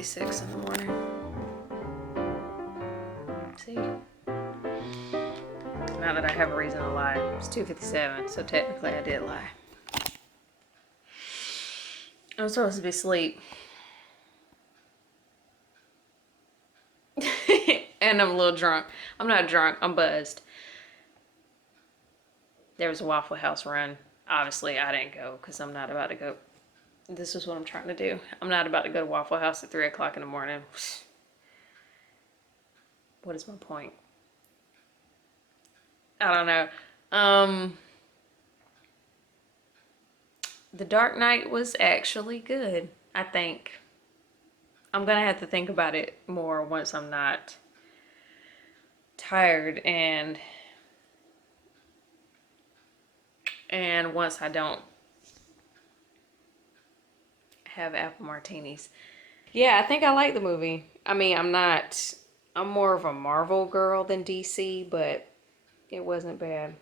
2:56 in the morning. See? Now that I have a reason to lie. It's 2:57, so technically I did lie. I'm supposed to be asleep. And I'm a little drunk. I'm not drunk, I'm buzzed. There was a Waffle House run. Obviously, I didn't go because I'm not about to go. This is what I'm trying to do. I'm not about to go to Waffle House at 3 o'clock in the morning. What is my point? I don't know. The Dark Knight was actually good, I think. I'm gonna have to think about it more once I'm not tired and once I don't have apple martinis. Yeah, I think I like the movie. I mean, I'm more of a Marvel girl than DC, but it wasn't bad.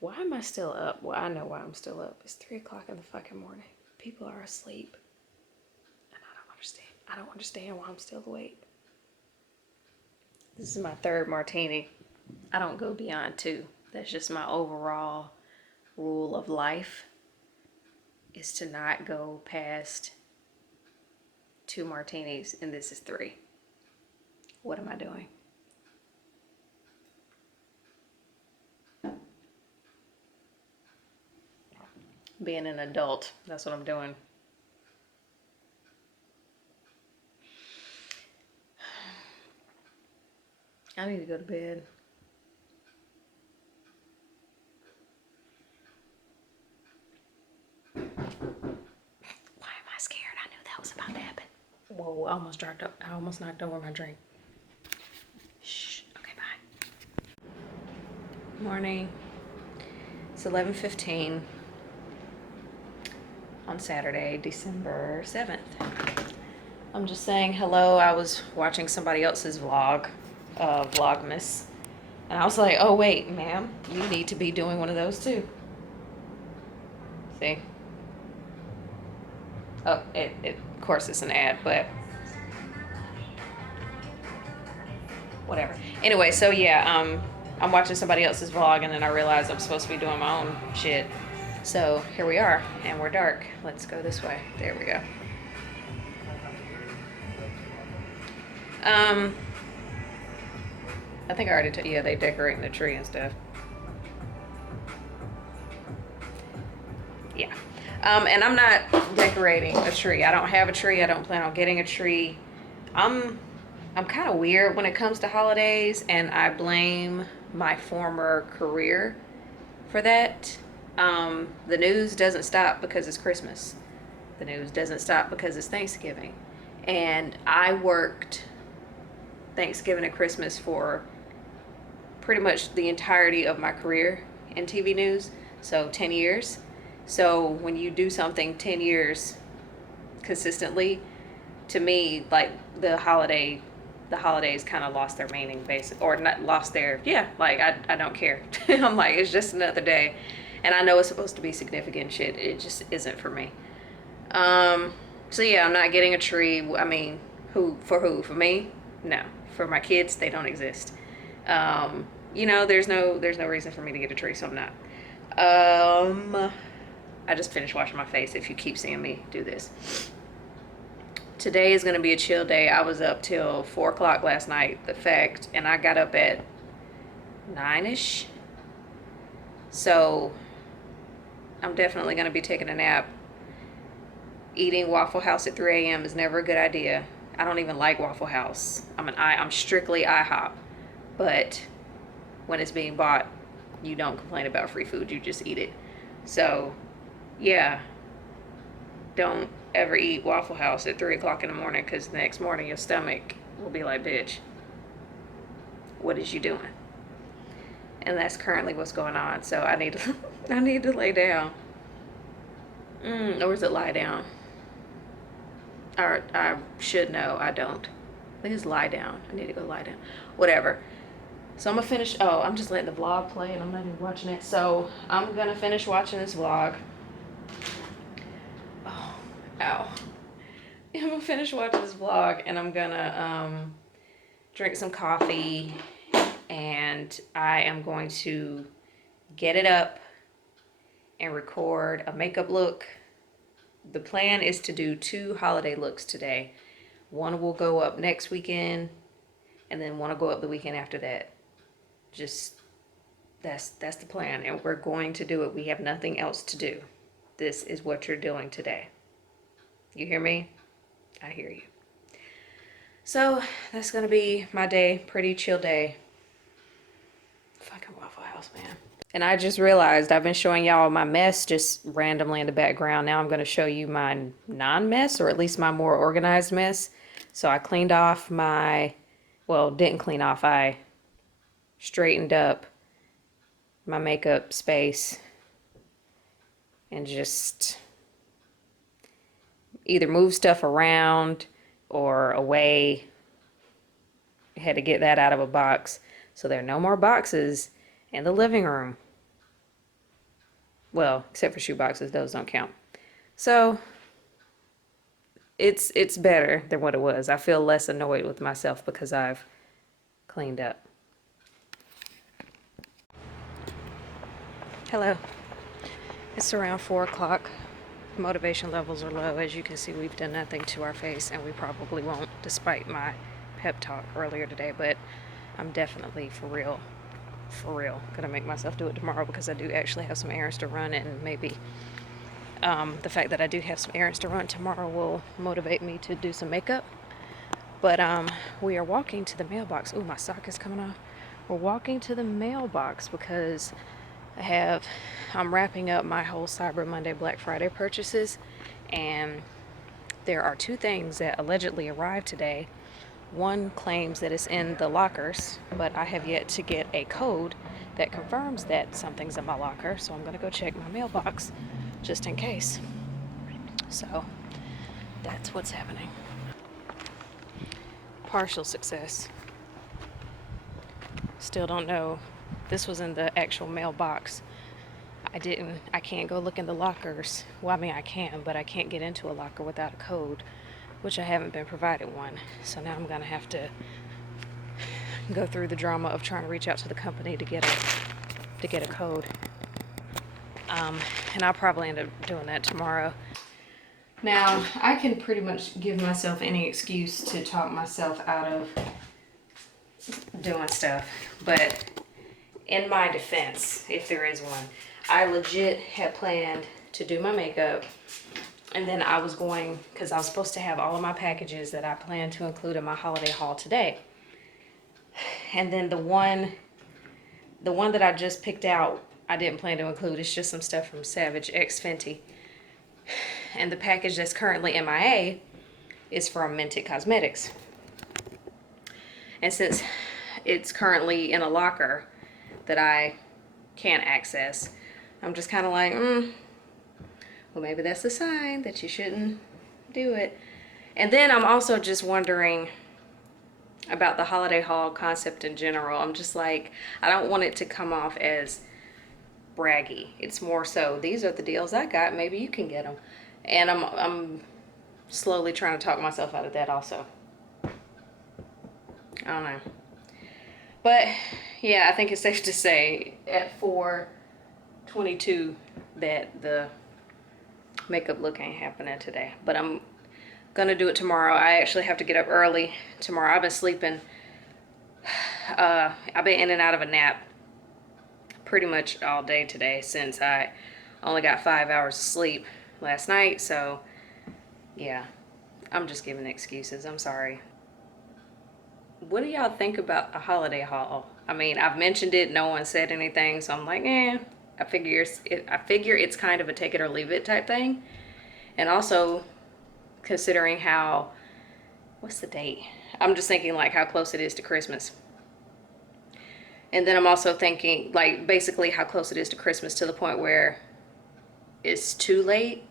Why am I still up? Well, I know why I'm still up. It's 3 o'clock in the fucking morning. People are asleep. And I don't understand. I don't understand why I'm still awake. This is my third martini. I don't go beyond 2. That's just my overall rule of life, is to not go past 2 martinis, and this is 3. What am I doing? Being an adult, that's what I'm doing. I need to go to bed. Why am I scared? I knew that was about to happen. Whoa, I almost knocked over my drink. Shh, okay, bye. Morning. It's 11:15 on Saturday, December 7th. I'm just saying hello. I was watching somebody else's vlog, Vlogmas, and I was like, oh wait, ma'am, you need to be doing one of those too. See? Oh, of course it's an ad, but whatever. Anyway, so yeah, I'm watching somebody else's vlog, and then I realized I'm supposed to be doing my own shit. So here we are, and we're dark. Let's go this way. There we go. I think I already yeah, they decorating the tree and stuff. Yeah. And I'm not decorating a tree. I don't have a tree. I don't plan on getting a tree. I'm kind of weird when it comes to holidays, and I blame my former career for that. The news doesn't stop because it's Christmas. The news doesn't stop because it's Thanksgiving. And I worked Thanksgiving and Christmas for pretty much the entirety of my career in TV news, so 10 years. So when you do something 10 years consistently, to me, like the holidays kind of lost their meaning, basically, or not lost their, yeah, like I don't care. I'm like, it's just another day, and I know it's supposed to be significant shit. It just isn't for me. So yeah, I'm not getting a tree. I mean, who? For me? No. For my kids, they don't exist. You know, there's no reason for me to get a tree, so I'm not. I just finished washing my face if you keep seeing me do this. Today is gonna be a chill day. I was up till 4 o'clock last night, and I got up at 9-ish. So I'm definitely gonna be taking a nap. Eating Waffle House at 3 a.m. is never a good idea. I don't even like Waffle House. I'm strictly IHOP. But when it's being bought, you don't complain about free food, you just eat it. So yeah, don't ever eat Waffle House at 3 o'clock in the morning, because the next morning your stomach will be like, bitch, what is you doing? And that's currently what's going on. So I need to lay down. Or is it lie down? Or I should know, I don't. I think it's lie down. I need to go lie down. Whatever. So I'm gonna finish. Oh, I'm just letting the vlog play and I'm not even watching it. So I'm gonna finish watching this vlog. Oh, ow. I'm gonna finish watching this vlog and I'm gonna drink some coffee, and I am going to get it up and record a makeup look. The plan is to do 2 holiday looks today. One will go up next weekend, and then one will go up the weekend after that. Just that's the plan, and we're going to do it. We have nothing else to do. This is what you're doing today. You hear me? I hear you. So that's gonna be my day. Pretty chill day. Fucking Waffle House, man. And I just realized I've been showing y'all my mess just randomly in the background. Now I'm gonna show you my non-mess, or at least my more organized mess. So I cleaned off my, well, didn't clean off, I straightened up my makeup space and just either move stuff around or away. I had to get that out of a box. So there are no more boxes in the living room. Well, except for shoe boxes, those don't count. So it's better than what it was. I feel less annoyed with myself because I've cleaned up. Hello. It's around 4 o'clock. Motivation levels are low. As you can see, we've done nothing to our face, and we probably won't, despite my pep talk earlier today. But I'm definitely for real gonna make myself do it tomorrow, because I do actually have some errands to run, and maybe the fact that I do have some errands to run tomorrow will motivate me to do some makeup. But we are walking to the mailbox. Ooh, my sock is coming off. We're walking to the mailbox because I'm wrapping up my whole Cyber Monday Black Friday purchases, and there are 2 things that allegedly arrived today. One claims that it's in the lockers, but I have yet to get a code that confirms that something's in my locker, so I'm gonna go check my mailbox just in case. So that's what's happening. Partial success. Still don't know. This was in the actual mailbox. I can't go look in the lockers. Well, I mean, I can, but I can't get into a locker without a code, which I haven't been provided one. So now I'm gonna have to go through the drama of trying to reach out to the company to get a code. And I'll probably end up doing that tomorrow. Now, I can pretty much give myself any excuse to talk myself out of doing stuff, but in my defense, if there is one, I legit had planned to do my makeup, and then I was going, because I was supposed to have all of my packages that I planned to include in my holiday haul today. And then the one that I just picked out, I didn't plan to include. It's just some stuff from Savage X Fenty. And the package that's currently MIA is from Minted Cosmetics. And since it's currently in a locker that I can't access, I'm just kind of like, well, maybe that's a sign that you shouldn't do it. And then I'm also just wondering about the holiday haul concept in general. I'm just like, I don't want it to come off as braggy. It's more so, these are the deals I got, maybe you can get them. And I'm slowly trying to talk myself out of that also. I don't know. But yeah, I think it's safe to say at 4:22 that the makeup look ain't happening today. But I'm gonna do it tomorrow. I actually have to get up early tomorrow. I've been sleeping. I've been in and out of a nap pretty much all day today, since I only got 5 hours of sleep last night. So yeah, I'm just giving excuses. I'm sorry. What do y'all think about a holiday haul? I mean, I've mentioned it, no one said anything, so I'm like, I figure it's kind of a take it or leave it type thing. And also, considering how, what's the date? I'm just thinking like how close it is to Christmas. And then I'm also thinking like basically how close it is to Christmas, to the point where it's too late.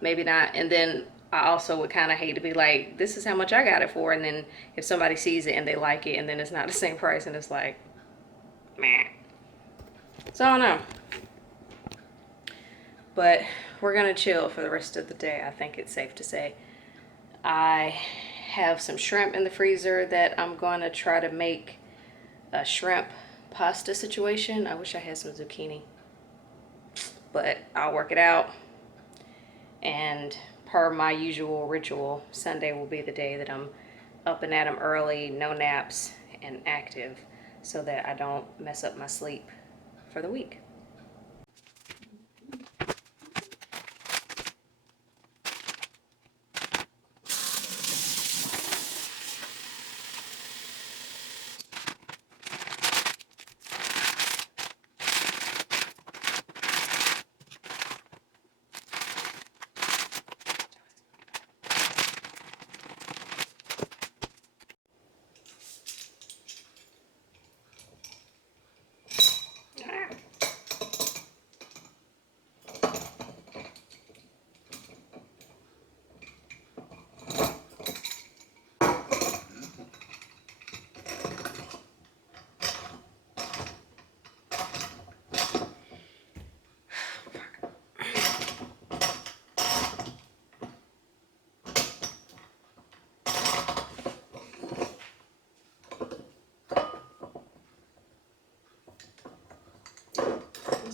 Maybe not. And then I also would kind of hate to be like, this is how much I got it for. And then if somebody sees it and they like it, and then it's not the same price, and it's like, meh. So I don't know. but we're gonna chill for the rest of the day. I think it's safe to say. I have some shrimp in the freezer that I'm gonna try to make a shrimp pasta situation. I wish I had some zucchini, but I'll work it out. And per my usual ritual, Sunday will be the day that I'm up and at 'em early, no naps, and active, so that I don't mess up my sleep for the week.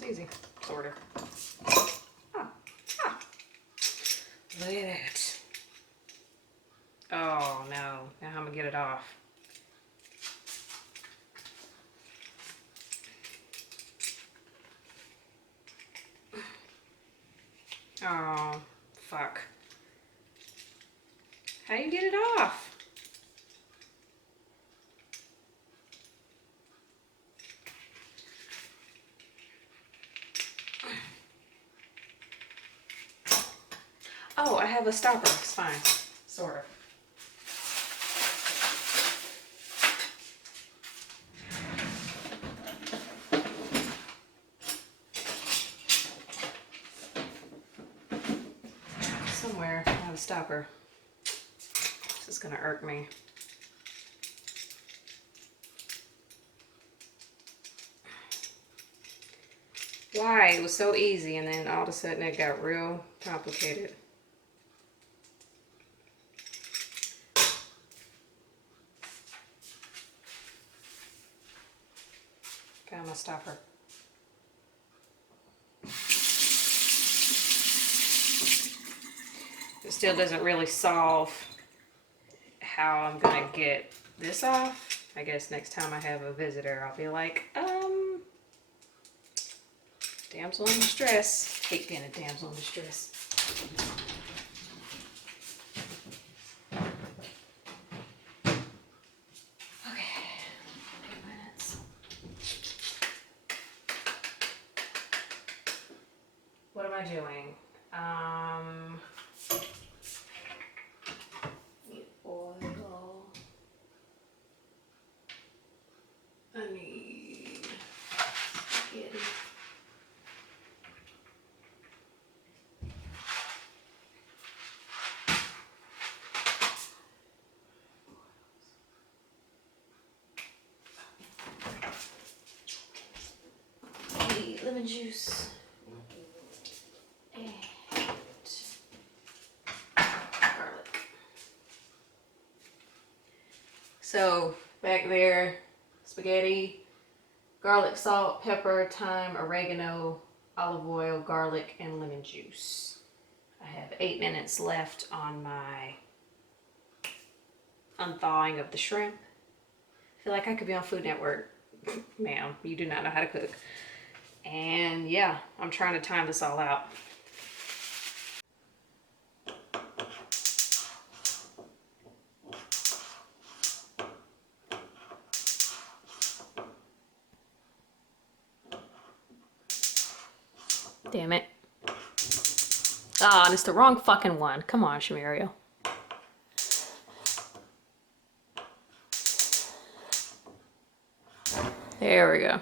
Easy, sort of. Look at that. Oh no, now I'm gonna get it off. Oh, fuck. How do you get it off? Oh, I have a stopper. It's fine. Sort of. Somewhere I have a stopper. This is gonna irk me. Why? It was so easy, and then all of a sudden it got real complicated. Found my stopper. It still doesn't really solve how I'm gonna get this off. I guess next time I have a visitor, I'll be like, damsel in distress. Hate being a damsel in distress. Okay, 8 minutes. What am I doing? Need oil. I need spaghetti. Lemon juice and garlic. So back there, spaghetti, garlic, salt, pepper, thyme, oregano, olive oil, garlic, and lemon juice. I have 8 minutes left on my unthawing of the shrimp. I feel like I could be on Food Network. Ma'am, you do not know how to cook. And yeah, I'm trying to time this all out. Damn it. Ah, it's the wrong fucking one. Come on, Shamirio. There we go.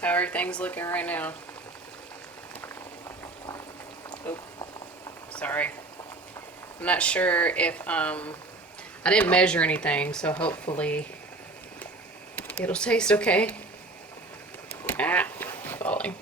how everything's looking right now. Oh, sorry. I'm not sure if, I didn't measure anything, so hopefully it'll taste okay. Ah, falling.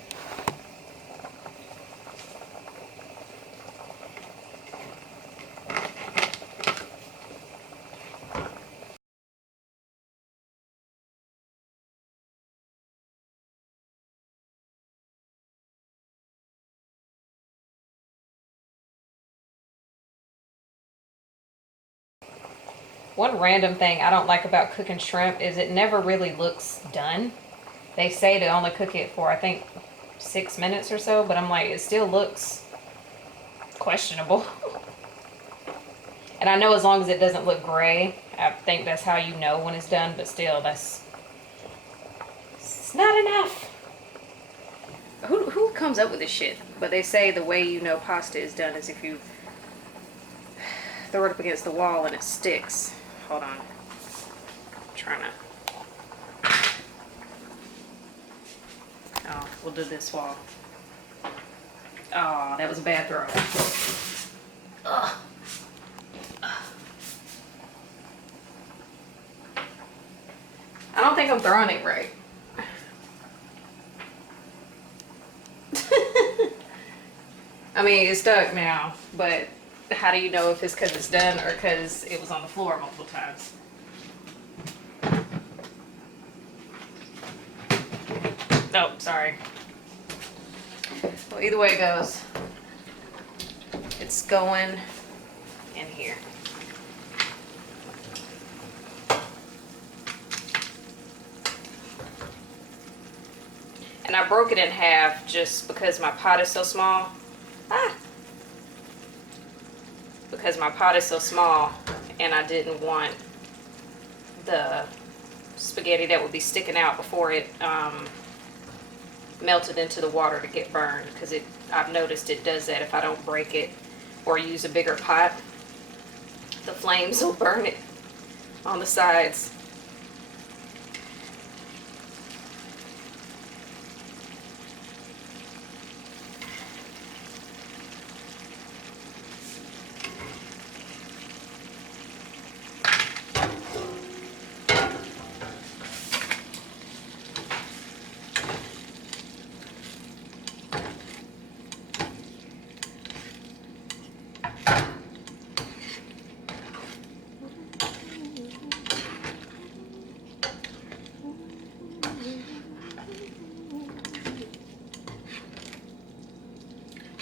One random thing I don't like about cooking shrimp is it never really looks done. They say to only cook it for, I think, 6 minutes or so, but I'm like, it still looks questionable. And I know as long as it doesn't look gray, I think that's how you know when it's done, but still, it's not enough. Who comes up with this shit? But they say the way you know pasta is done is if you throw it up against the wall and it sticks. Hold on. I'm trying to. Oh, we'll do this wall. Oh, that was a bad throw. Ugh. I don't think I'm throwing it right. I mean, it's stuck now, but how do you know if it's because it's done or because it was on the floor multiple times? Oh, sorry. Well, either way it goes, it's going in here. And I broke it in half just because my pot is so small. Because my pot is so small and I didn't want the spaghetti that would be sticking out before it melted into the water to get burned, because I've noticed it does that if I don't break it or use a bigger pot. The flames will burn it on the sides.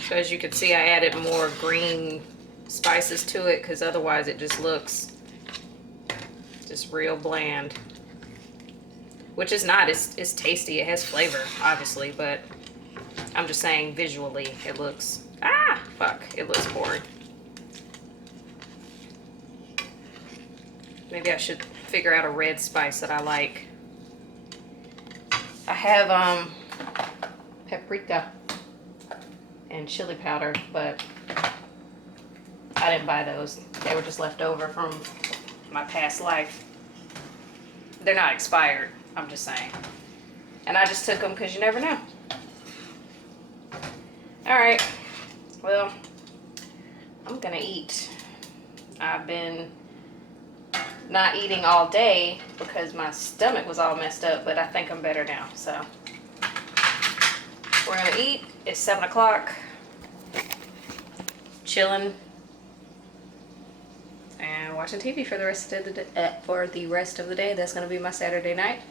So as you can see, I added more green spices to it because otherwise it just looks just real bland. Which is not, it's tasty, it has flavor, obviously, but I'm just saying visually it looks, it looks boring. Maybe I should figure out a red spice that I like. I have paprika and chili powder, but I didn't buy those. They were just left over from my past life. They're not expired, I'm just saying. And I just took them because you never know. Alright, well, I'm gonna eat. I've been not eating all day because my stomach was all messed up, but I think I'm better now, so. We're gonna eat. It's 7 o'clock. Chilling and watching TV for the rest of the day. That's gonna be my Saturday night.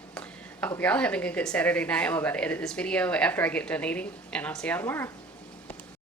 I hope y'all having a good Saturday night. I'm about to edit this video after I get done eating, and I'll see y'all tomorrow.